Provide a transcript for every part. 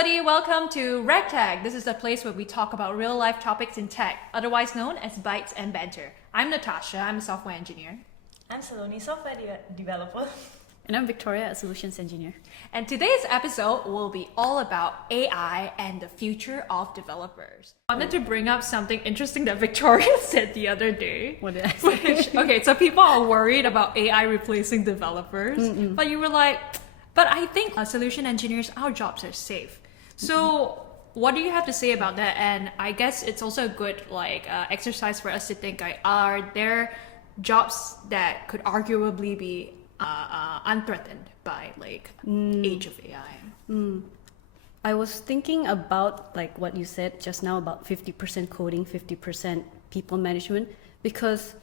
everybody, welcome to ragTech. This is the place where we talk about real-life topics in tech, otherwise known as bites and banter. I'm Natasha, I'm a software engineer. I'm Saloni, software developer. And I'm Victoria, a solutions engineer. And today's episode will be all about AI and the future of developers. I wanted to bring up something interesting that Victoria said the other day. What did I say? Okay, so people are worried about AI replacing developers, but you were like, but I think solution engineers, our jobs are safe. So what do you have to say about that? And I guess it's also a good exercise for us to think, are there jobs that could arguably be unthreatened by age of AI? I was thinking about what you said just now about 50% coding, 50% people management, because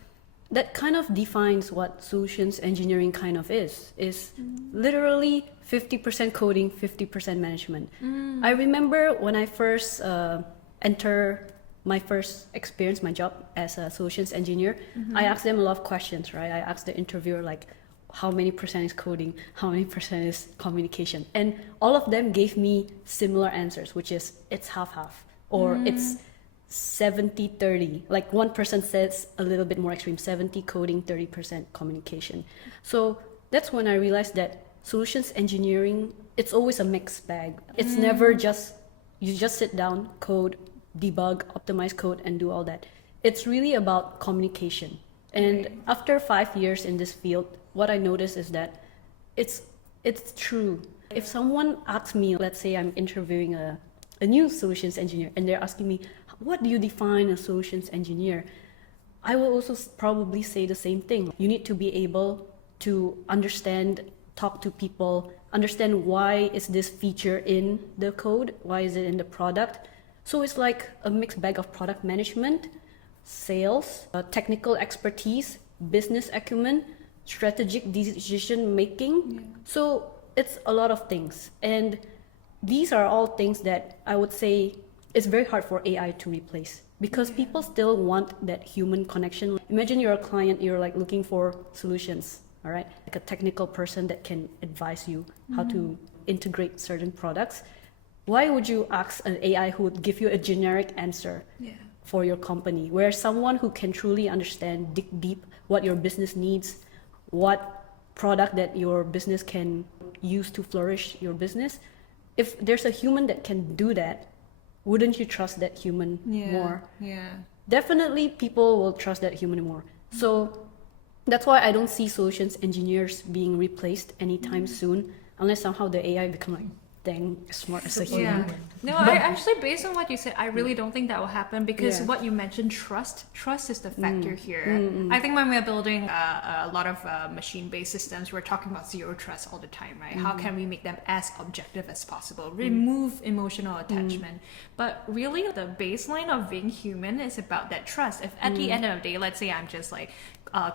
that kind of defines what solutions engineering kind of is literally 50% coding, 50% management. I remember when I first entered my first experience, my job as a solutions engineer, I asked them a lot of questions, right? I asked the interviewer how many percent is coding, how many percent is communication, and all of them gave me similar answers, which is it's half-half, or it's 70-30. Like one person says a little bit more extreme, 70 coding, 30% communication. So that's when I realized that solutions engineering, it's always a mixed bag. It's never just, you just sit down, code, debug, optimize code, and do all that. It's really about communication. And after 5 years in this field, what I noticed is that it's true. If someone asks me, let's say I'm interviewing a new solutions engineer, and they're asking me, what do you define a solutions engineer? I will also probably say the same thing. You need to be able to understand, talk to people, understand why is this feature in the code, why is it in the product. So it's like a mixed bag of product management, sales, technical expertise, business acumen, strategic decision making. So it's a lot of things. And these are all things that I would say it's very hard for AI to replace, because people still want that human connection. Imagine you're a client, you're looking for solutions, all right? Like a technical person that can advise you how to integrate certain products. Why would you ask an AI who would give you a generic answer for your company, where someone who can truly understand, dig deep what your business needs, what product that your business can use to flourish your business? If there's a human that can do that, wouldn't you trust that human more? Yeah. Definitely people will trust that human more. So that's why I don't see solutions engineers being replaced anytime soon, unless somehow the AI become dang smart as a human. No, I actually, based on what you said, I really don't think that will happen, because what you mentioned, trust is the factor here. I think when we're building a lot of machine-based systems, we're talking about zero trust all the time, right? How can we make them as objective as possible? Remove emotional attachment. But really, the baseline of being human is about that trust. If at the end of the day, let's say I'm just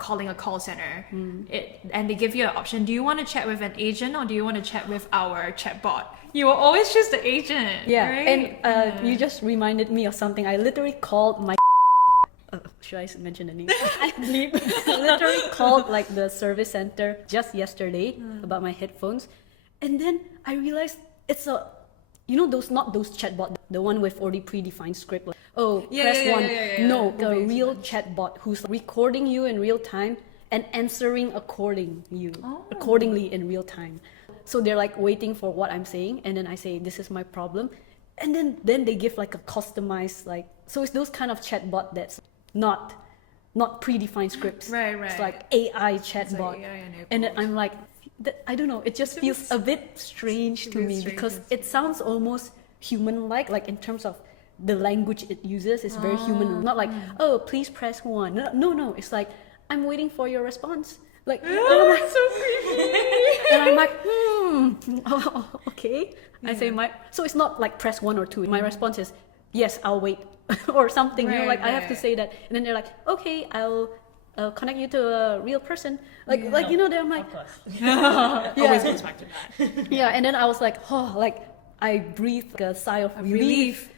calling a call center, and they give you an option, do you want to chat with an agent or do you want to chat with our chatbot? You will always choose the agent. Yeah, right? And you just reminded me of something. I literally called my should I mention the name? I literally called the service center just yesterday about my headphones, and then I realized it's not those chatbot, the one with already predefined script. Press one. No, the real chatbot who's recording you in real time and answering accordingly in real time. So they're waiting for what I'm saying, and then I say, this is my problem, and then they give a customized so it's those kind of chatbot that's not predefined scripts. Right. It's AI chatbot, and then I'm I don't know, it just feels a bit strange to me, because it sounds almost human-like, in terms of the language it uses is very human. Not please press one. No, it's I'm waiting for your response. That's so creepy. And I'm okay. I say so it's not press 1 or 2. My response is yes, I'll wait, or something. I have to say that, and then they're okay, I'll connect you to a real person. They're Of course. Always goes back to that. Yeah, and then I was I breathe a sigh of relief.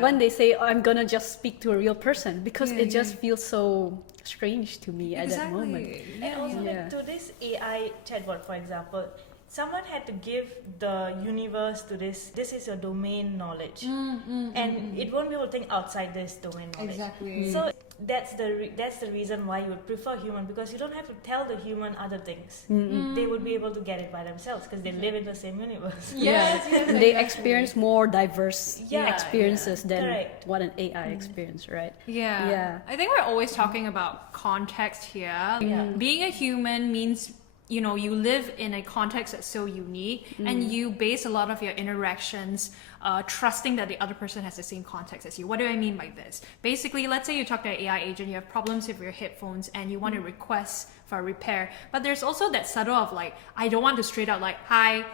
When they say, I'm gonna just speak to a real person, because it just feels so strange to me at that moment. And also to this AI chatbot, for example, someone had to give the universe to this. This is your domain knowledge, and it won't be able to think outside this domain knowledge. Exactly. So that's the reason why you would prefer human, because you don't have to tell the human other things. They would be able to get it by themselves because they live in the same universe. Yes, yes, And they exactly. experience more diverse Yeah, experiences than correct. what an AI experience, right? Yeah. Yeah. I think we're always talking about context here. Yeah. Being a human means, you know, you live in a context that's so unique and you base a lot of your interactions trusting that the other person has the same context as you. What do I mean by this? Basically, let's say you talk to an AI agent, you have problems with your headphones and you want to request for a repair, but there's also that subtle of like, I don't want to straight out like, hi,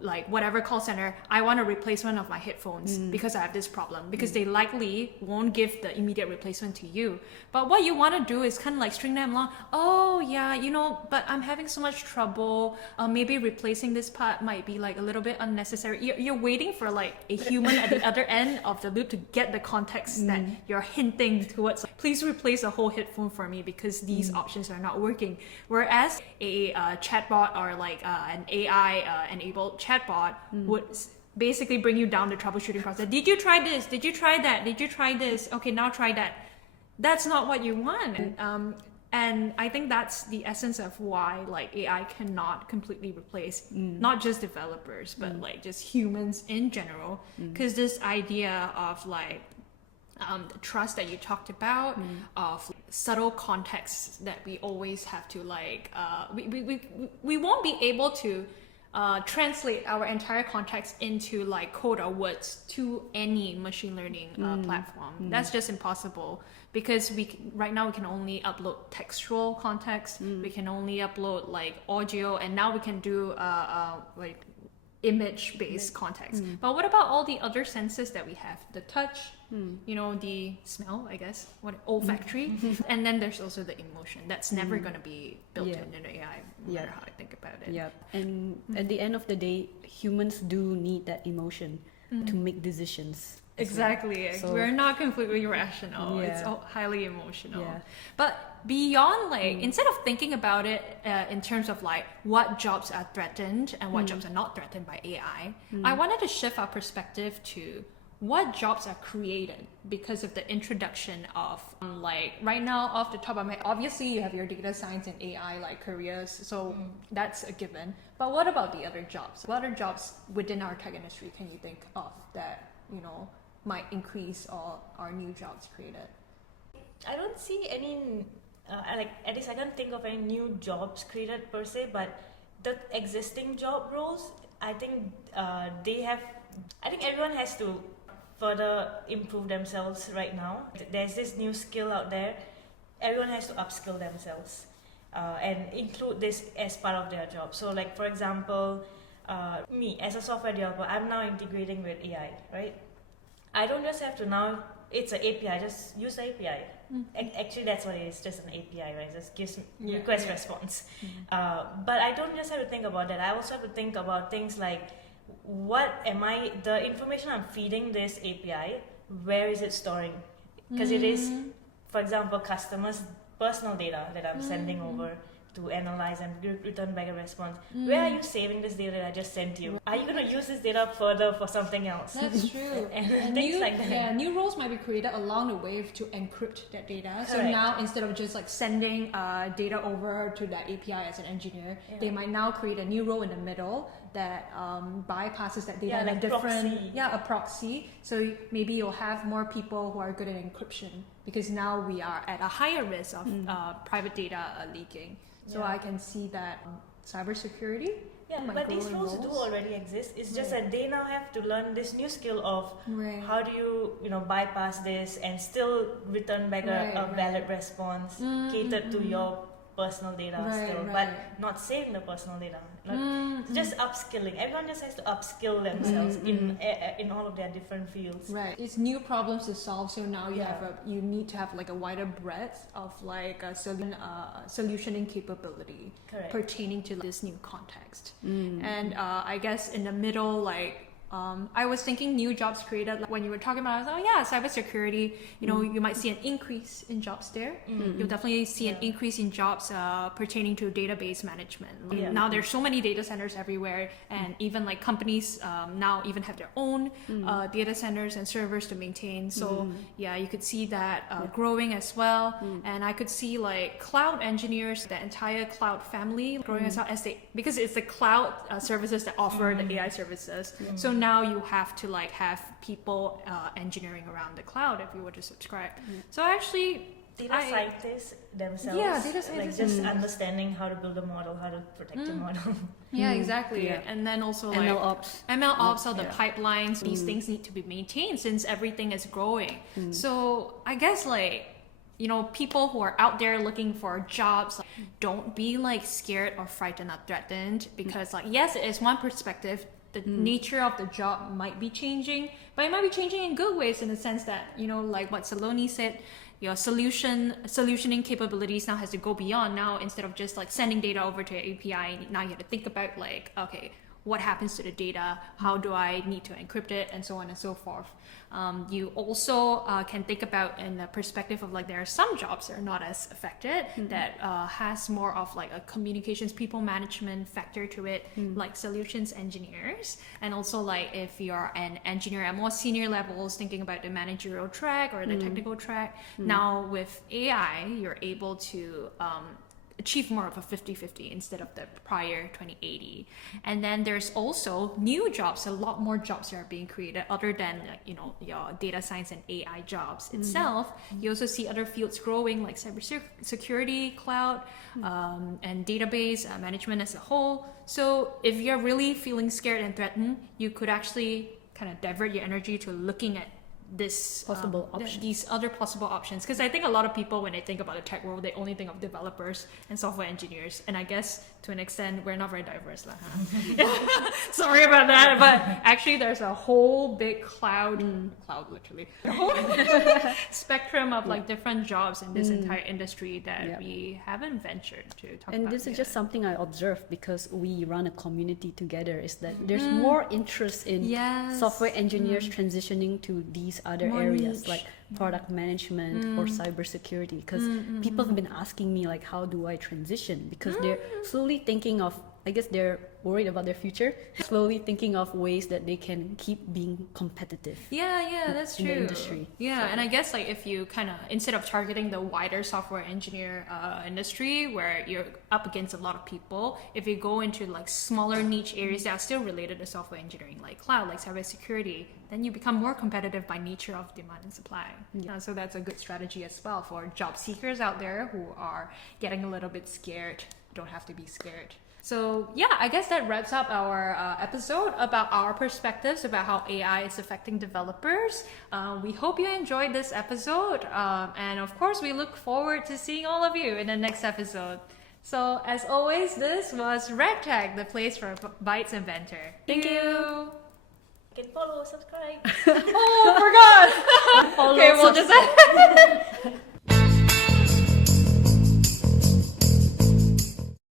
like whatever call center, I want a replacement of my headphones because I have this problem, because they likely won't give the immediate replacement to you. But what you want to do is kind of like string them along. Oh yeah, you know, but I'm having so much trouble. Maybe replacing this part might be like a little bit unnecessary. You're waiting for like a human at the other end of the loop to get the context that you're hinting towards. Like, please replace the whole headphone for me because these options are not working. Whereas a chatbot or like an AI enabled chatbot would basically bring you down the troubleshooting process. Did you try this? Did you try that? Did you try this? Okay, now try that. That's not what you want. And I think that's the essence of why like AI cannot completely replace not just developers, but like just humans in general. Because this idea of like the trust that you talked about, of subtle contexts that we always have to like, we won't be able to translate our entire context into like code or words to any machine learning platform. That's just impossible because right now we can only upload textual context, we can only upload like audio, and now we can do like image-based context. But what about all the other senses that we have? The touch, you know, the smell, I guess, olfactory, and then there's also the emotion that's never going to be built in an AI, no matter how I think about it. Yeah, and at the end of the day, humans do need that emotion to make decisions. Exactly. So- We're not completely rational. It's Yeah. all highly emotional. Yeah. But beyond like, instead of thinking about it in terms of like what jobs are threatened and what jobs are not threatened by AI, I wanted to shift our perspective to what jobs are created because of the introduction of like right now off the top of my head, obviously you have your data science and AI like careers, so that's a given. But what about the other jobs? What other jobs within our tech industry can you think of that, you know, might increase or are new jobs created? I don't see any, like at least I can't think of any new jobs created per se, but the existing job roles, I think I think everyone has to further improve themselves right now. There's this new skill out there, everyone has to upskill themselves and include this as part of their job. So like for example, me as a software developer, I'm now integrating with AI, right? I don't just have to now, it's an API, just use the API. Actually, that's what it is, just an API, right? It just gives request response. But I don't just have to think about that. I also have to think about things like, the information I'm feeding this API, where is it storing? Because it is, for example, customers' personal data that I'm sending over to analyze and return back a response. Where are you saving this data that I just sent you? Are you going to use this data further for something else? That's true. and things like that. Yeah, new roles might be created along the way to encrypt that data. So Correct. now instead of just like sending data over to that API as an engineer, they might now create a new role in the middle that bypasses that data in a like different, proxy. a proxy. So maybe you'll have more people who are good at encryption because now we are at a higher risk of private data leaking. So I can see that cybersecurity. Yeah, might but grow these in roles do already exist. It's just that they now have to learn this new skill of how do you bypass this and still return back a valid response catered to your personal data but not saving the personal data. Just upskilling. Everyone just has to upskill themselves in all of their different fields. Right. It's new problems to solve. So now you need to have like a wider breadth of like a solutioning capability Correct. pertaining to this new context. And I guess in the middle, like I was thinking new jobs created, like when you were talking about, I was like, oh yeah, cybersecurity, you might see an increase in jobs there. You'll definitely see an increase in jobs pertaining to database management. Now there's so many data centers everywhere, and even like companies now even have their own data centers and servers to maintain. So yeah, you could see that growing as well. And I could see like cloud engineers, the entire cloud family growing as well, because it's the cloud services that offer the AI services. So now you have to like have people engineering around the cloud if you were to subscribe. So actually, data scientists themselves, data scientists, like just understanding how to build a model, how to protect a model. Yeah, exactly. And then also like ML ops, all the pipelines, these things need to be maintained since everything is growing. So I guess like, people who are out there looking for jobs, don't be like scared or frightened or threatened, because like, yes, it is one perspective. The nature of the job might be changing, but it might be changing in good ways, in the sense that, like what Saloni said, your solutioning capabilities now has to go beyond. Now, instead of just like sending data over to an API, now you have to think about like, okay, what happens to the data? How do I need to encrypt it? And so on and so forth. You also can think about in the perspective of like, there are some jobs that are not as affected, that has more of like a communications, people management factor to it, like solutions engineers. And also like if you're an engineer at more senior levels, thinking about the managerial track or the technical track. Now with AI, you're able to achieve more of a 50-50 instead of the prior 20-80. And then there's also new jobs, a lot more jobs that are being created other than your data science and AI jobs itself. You also see other fields growing like cybersecurity, cloud, and database management as a whole. So if you're really feeling scared and threatened, you could actually kind of divert your energy to looking at these other possible options, because I think a lot of people, when they think about the tech world, they only think of developers and software engineers, and I guess to an extent we're not very diverse lah, huh? Sorry about that, but actually there's a whole big cloud literally, a whole spectrum of like different jobs in this entire industry that we haven't ventured to talk about. And this is just something I observed, because we run a community together, is that there's more interest in software engineers transitioning to these other more areas niche, like product management or cybersecurity, because people have been asking me like, how do I transition, because they're slowly thinking of, I guess they're worried about their future, slowly thinking of ways that they can keep being competitive. That's true. In the industry. And I guess like if you kind of, instead of targeting the wider software engineer industry where you're up against a lot of people, if you go into like smaller niche areas that are still related to software engineering, like cloud, like cybersecurity, then you become more competitive by nature of demand and supply. So that's a good strategy as well for job seekers out there who are getting a little bit scared. Don't have to be scared. So I guess that wraps up our episode about our perspectives about how AI is affecting developers. We hope you enjoyed this episode. And of course, we look forward to seeing all of you in the next episode. So as always, this was ragTech, the place for Bytes and Banter. Thank you. You can follow, subscribe. Oh, forgot. Follow, okay, we'll just